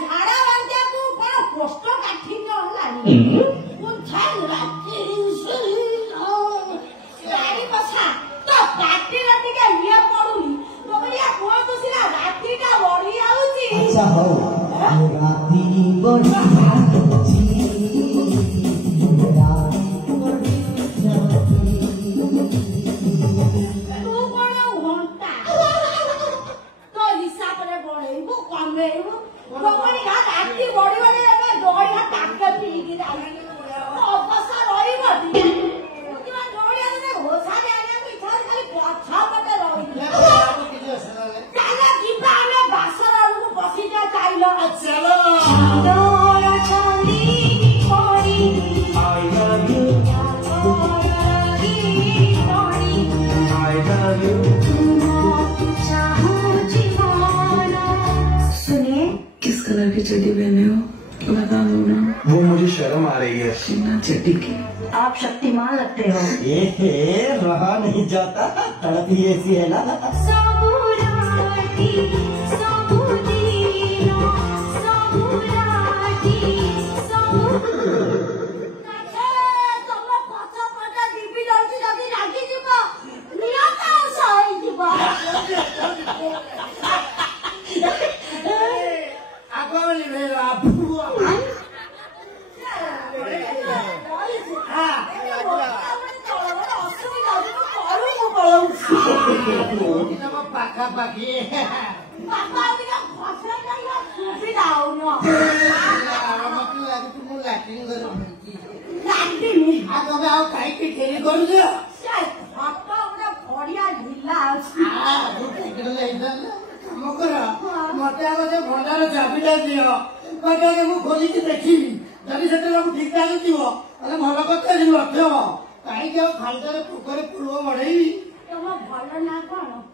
ଝାଡ଼ା ବାନ୍ଧିବାକୁ କଣ କଷ୍ଟ କାଠିନ୍ୟ ହେଲାଣି। इच्छा हो राती बड़ी जाती किस कलर की चड्डी पहने हो बता दो ना। वो मुझे शर्म आ रही है बिना चड्डी के। आप शक्तिमान लगते हो। ये रहा नहीं जाता तड़प ही ऐसी है ना। पाखापाखी मत आगे भंडार चाबिटा दिह बाकी मुझे खोलिकी देखी जदि से ठीक ठाक थी भल कथा लक्ष्य कहीं खालचार पोखर पूर्व बढ़ेबी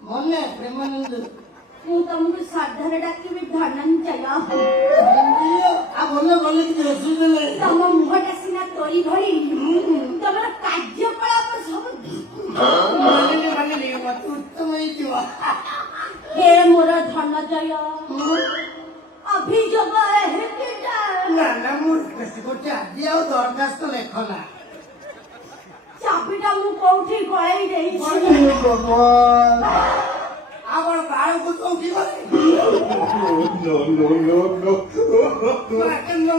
मने प्रेमानंद तुमको श्रद्धा डाकिबी धनंजय बोले बोले तुम मुहटा सीना तोरी भरी तुम कार्यकलाप सब उत्तम हे मोर धनंजय अभियोग ना ना मुझे गोटे आज दरखास्त लेखना चाबिटा मु कोठी गळाई देई आवर बाळ को कोठी गळे नो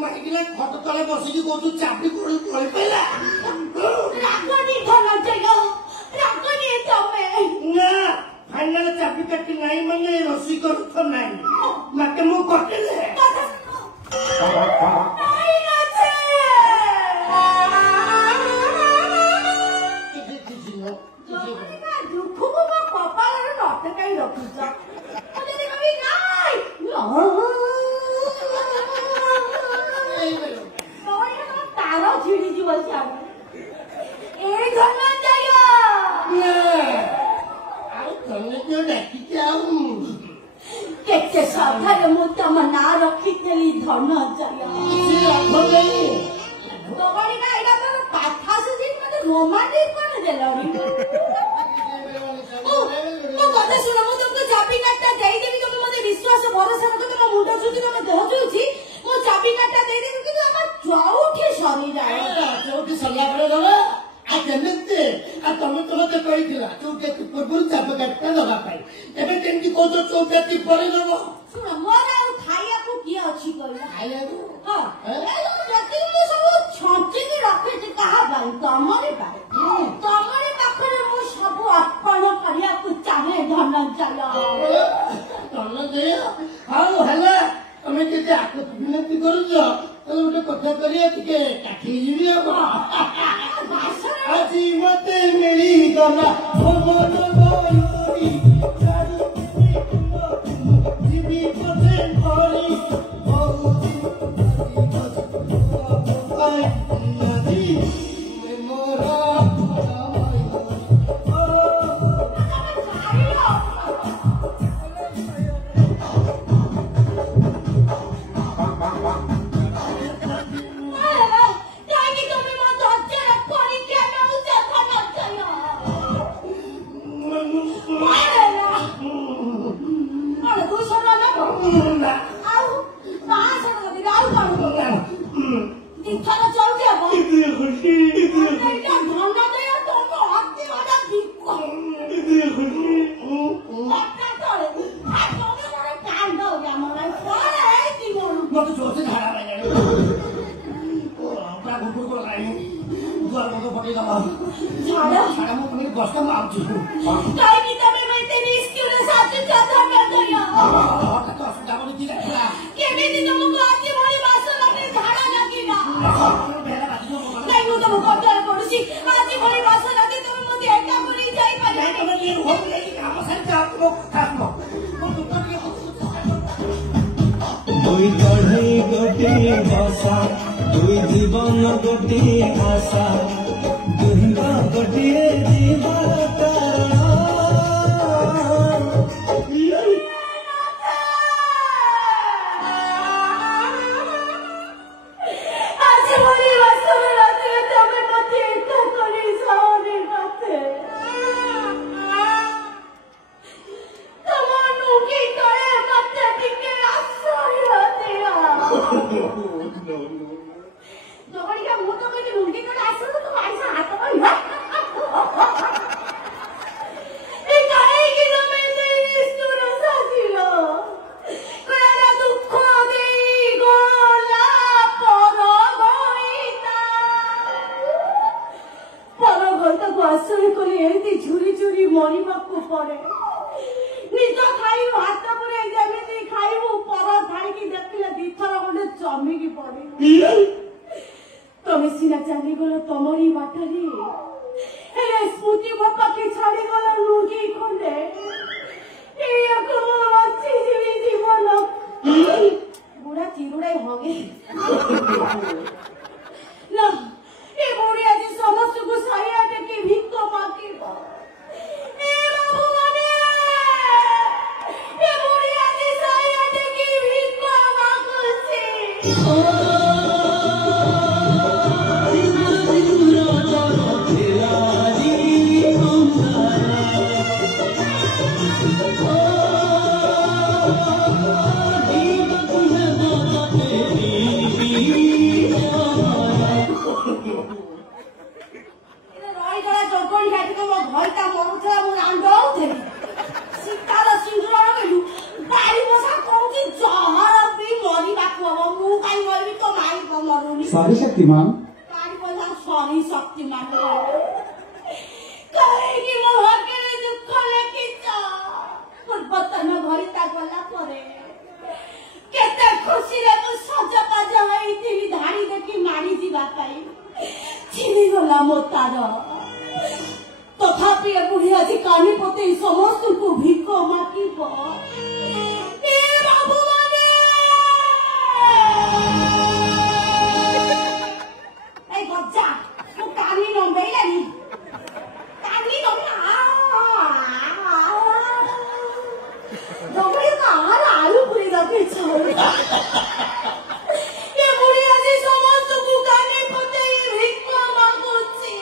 माइकिला खट तले बसिकी कोठु चाबी कोडी गळे पेला रागनी धनंजय रागनी तमे ना फाइनल चाबी काटी नाही म्हणजे रसी करत नाही मते मु कटले तार छिड़ी जीव केते सभारे मु तम ना रखी धनंजय रोमांटिक बन देलनी कथा सुन मु तुमको चाबी काटा दे देबी तुम मते विश्वास भरोसा रख तुम मुंडा सुती तुम देह जुची मु चाबी काटा दे देबी कि हमर चौठी सरी जाए चौठी सरिया पड़े दबा आ केनते आ तमे तमे कहिथिला चौठी पूर्व चाबी काटा दबा पाई एबे केनकी को तो चौठी परे दबो सुन मोर आ खाइया को की अछि कहला खाइया को हां जति मु सब छंची के रखे जे कहा भाई तमरे पारे तमरे पाखरे मु सब अर्पण करिया को चाहे धनंजय हाउ हला तमे केते आक विनती करूछ तले गोटे कथा करिया टिके काठी जीवी अब আজি मते मिली गला ओ मन बोलुरी जीवी पते भरी बहुत आई नदी मोरा दुआर मत पटे दमा झाड़ा सारा मो पनि बस्ता म आउँछु काय की तमे मैले रिस्क्यूले साथ जाता गर्दैया त सुटा पनि कि राख्ला केमिति तुमको आजि भोलि बासो लाग्ने झाडा लागिना भेला राख्नु नाही म त कन्ट्रोल गर्छु आजि भोलि बासो लाग्ने तमे म एका पनि जाई पाइ तमे नि हो कि काम सन्त आत्मो खात्मो म दुःख के দুই কড়াই গোটে ভাষা দুই জীবন গোটে আশা দুই গোটে জীবন আজি ভোলি বাসো লাগনে তবে মতে একা করে যাওয়ারে রাতে তোমার মুখে করে মাথা টিকে আশ্রয় দিয়া জগরিকা মুতো করে মুখে করে আশ্রয় তো আইসা হাত পাই এই কাই কি তুমি ইস্তুর সাজিল করা দুঃখ দেই গোলা পরগইতাକୁ ଆଶ୍ରୟ କରି ଏମିତି ଝୁରି ଝୁରି ମରିବାକୁ ପଡେ ନିଜ ଖାଇବୁ ହାତ ପୁରେଇ ଯେମିତି ଖାଇବୁ ପର ଥାଇକି ଦେଖିଲେ ଦିଥର ଖଣ୍ଡେ ଜମିକି ପଡିବୁ ତମେ ସିନା ଚାଲିଗଲ ତମରି ବାଟରେ ହେଲେ ସ୍ମୃତି ମୋ ପାଖେ ଛାଡିଗଲ ଲୁଙ୍ଗି ଖଣ୍ଡେ ଏଇଆକୁ ମୁଁ ବଞ୍ଚିଯିବି ଜୀବନ ବୁଢା ଚିରୁଡାଇ ହଗେ ନା ଏ ବୁଢୀ ଆଜି ସମସ୍ତଙ୍କୁ ସାଇଆ ଟେକି ଭିକ ମାଗିବ ଏ ବାବୁମାନେ ଏ ବୁଢୀ ଆଜି ସାଇଆ ଟେକି ଭିକ ମାଗୁଛି ରହିଗଲା ଜଗଣି ଘାଟିକୁ ମୋ ଘଇତା ମରୁଥିଲା ମୁଁ ରାଣ୍ଡଉଥିଲି ଶୀତାର ସିନ୍ଦୁର ଲଗେଇଲୁ ବାରି ବସା କହୁଛି ଜହର ପିଇ ମରିବାକୁ ହବ ମୁଁ କାଇଁ ମରିବି ତ ମାଇ ମରୁନି সরি শক্তিমান ବାରି ବସା ସରି ଶକ୍ତିମାନ କାହିଁକି ମୋ ଭାଗ୍ୟରେ ଦୁଃଖ ଲେଖିଛ ପୂର୍ବତନ ଘଇତା ଗଲା ପରେ କେତେ ଖୁସିରେ ମୁଁ ସଜବାଜ ହେଇଥିଲି ଧାଡ଼ି ଦେଖି ମାଡ଼ି ଯିବା ପାଇଁ ଛିଡ଼ିଗଲା ମୋ ତାର ତଥାପି ଏ ବୁଢ଼ୀ ଆଜି କାନି ପତେଇ ସମସ୍ତଙ୍କୁ ଭିକ ମାଗିବ ଏ ବାବୁମାନେ এই গজ্জা ମୁଁ କାନି ନମ୍ବେଇଲାନି କାନି ଜଗଡ଼ି କାହାର ଆଳୁ ପୁରେଇ ଦେବାକୁ ଇଚ୍ଛା ହଉଛି ଏ ବୁଢ଼ୀ ଆଜି ସମସ୍ତଙ୍କୁ କାନି ପତେଇ ଭିକ ମାଗୁଛି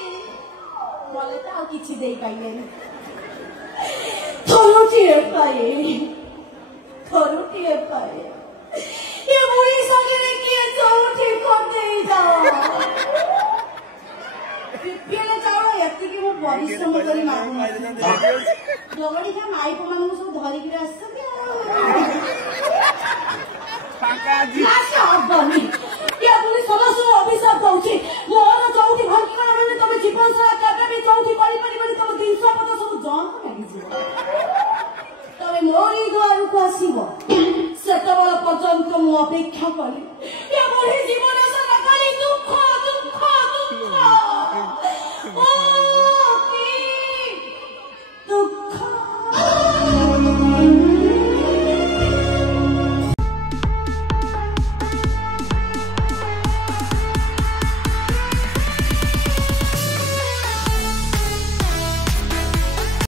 ମଲେ ତ ଆଉ କିଛି ଦେଇପାରିଲେନି ଥରୁଟିଏ ପାଏ ଏ ବୁଢ଼ୀ ସାଙ୍ଗରେ କିଏ ଚଉଠି କରିଦେଇ ଯାଅ ପିପିଏଲ ଚାଉଳ ଏତିକି ମୁଁ ପରିଶ୍ରମ କରି ମାଗୁନି ଜଗଡ଼ିକା ମାଇପ ମାନଙ୍କୁ ସବୁ ଧରିକିରି ଆସିଛନ୍ତି ହବନି ଏ ବୁଢ଼ୀ ସମସ୍ତଙ୍କୁ ଅଭିଶାପ ଦଉଛି ମୋର ଚଉଠି ଭାଙ୍ଗିଗଲା ମାନେ ତମେ ଜୀବନ ସାରା କେବେ ବି ଚଉଠି କରିପାରିବନି ତମ ଜିନିଷ ପତ୍ର ସବୁ ଜଙ୍କ ଲାଗିଯିବ ତମେ ମୋରି ଦୁଆରକୁ ଆସିବ ସେତେବେଳେ ପର୍ଯ୍ୟନ୍ତ ମୁଁ ଅପେକ୍ଷା କଲି ଏ ବୁଢ଼ୀ